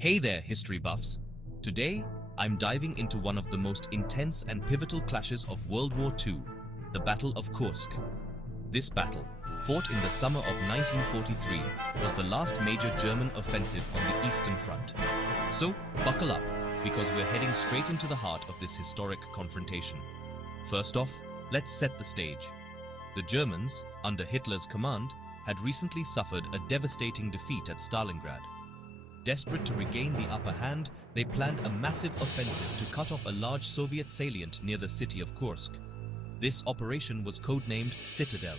Hey there, history buffs! Today, I'm diving into one of the most intense and pivotal clashes of World War II, the Battle of Kursk. This battle, fought in the summer of 1943, was the last major German offensive on the Eastern Front. So, buckle up, because we're heading straight into the heart of this historic confrontation. First off, let's set the stage. The Germans, under Hitler's command, had recently suffered a devastating defeat at Stalingrad. Desperate to regain the upper hand, they planned a massive offensive to cut off a large Soviet salient near the city of Kursk. This operation was codenamed Citadel.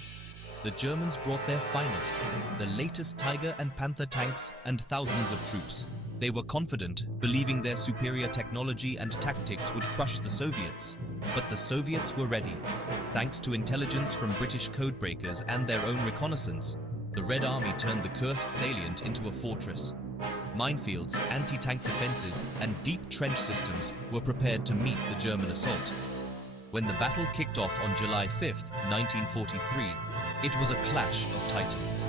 The Germans brought their finest, the latest Tiger and Panther tanks and thousands of troops. They were confident, believing their superior technology and tactics would crush the Soviets. But the Soviets were ready. Thanks to intelligence from British codebreakers and their own reconnaissance, the Red Army turned the Kursk salient into a fortress. Minefields, anti-tank defenses, and deep trench systems were prepared to meet the German assault. When the battle kicked off on July 5, 1943, it was a clash of titans.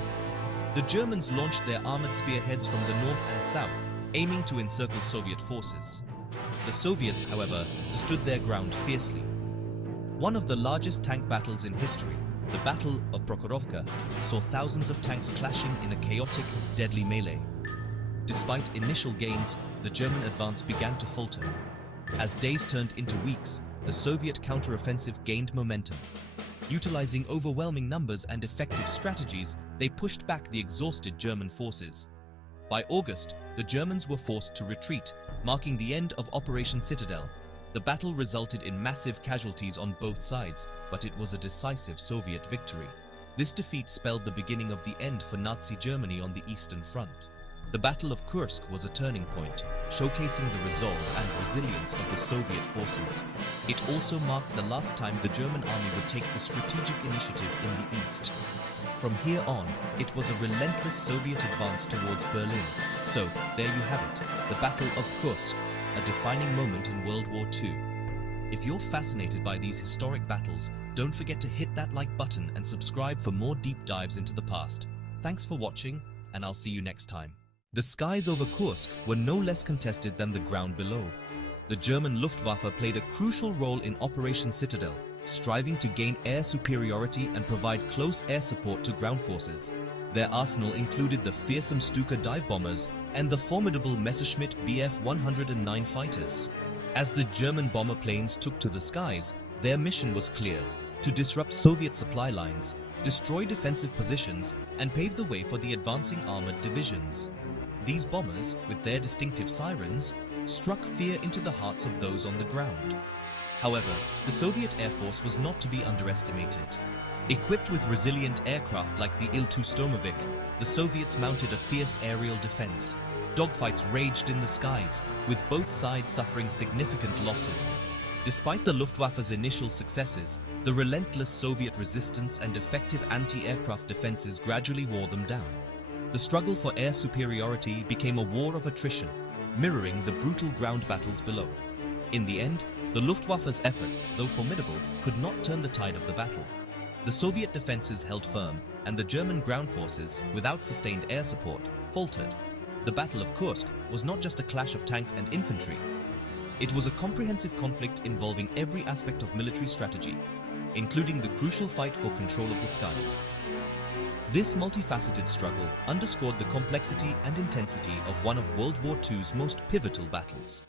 The Germans launched their armored spearheads from the north and south, aiming to encircle Soviet forces. The Soviets, however, stood their ground fiercely. One of the largest tank battles in history, the Battle of Prokhorovka, saw thousands of tanks clashing in a chaotic, deadly melee. Despite initial gains, the German advance began to falter. As days turned into weeks, the Soviet counteroffensive gained momentum. Utilizing overwhelming numbers and effective strategies, they pushed back the exhausted German forces. By August, the Germans were forced to retreat, marking the end of Operation Citadel. The battle resulted in massive casualties on both sides, but it was a decisive Soviet victory. This defeat spelled the beginning of the end for Nazi Germany on the Eastern Front. The Battle of Kursk was a turning point, showcasing the resolve and resilience of the Soviet forces. It also marked the last time the German army would take the strategic initiative in the East. From here on, it was a relentless Soviet advance towards Berlin. So, there you have it, the Battle of Kursk, a defining moment in World War II. If you're fascinated by these historic battles, don't forget to hit that like button and subscribe for more deep dives into the past. Thanks for watching, and I'll see you next time. The skies over Kursk were no less contested than the ground below. The German Luftwaffe played a crucial role in Operation Citadel, striving to gain air superiority and provide close air support to ground forces. Their arsenal included the fearsome Stuka dive bombers and the formidable Messerschmitt Bf-109 fighters. As the German bomber planes took to the skies, their mission was clear: to disrupt Soviet supply lines, destroy defensive positions, and pave the way for the advancing armored divisions. These bombers, with their distinctive sirens, struck fear into the hearts of those on the ground. However, the Soviet Air Force was not to be underestimated. Equipped with resilient aircraft like the Il-2 the Soviets mounted a fierce aerial defense. Dogfights raged in the skies, with both sides suffering significant losses. Despite the Luftwaffe's initial successes, the relentless Soviet resistance and effective anti-aircraft defenses gradually wore them down. The struggle for air superiority became a war of attrition, mirroring the brutal ground battles below. In the end, the Luftwaffe's efforts, though formidable, could not turn the tide of the battle. The Soviet defenses held firm, and the German ground forces, without sustained air support, faltered. The Battle of Kursk was not just a clash of tanks and infantry. It was a comprehensive conflict involving every aspect of military strategy, including the crucial fight for control of the skies. This multifaceted struggle underscored the complexity and intensity of one of World War II's most pivotal battles.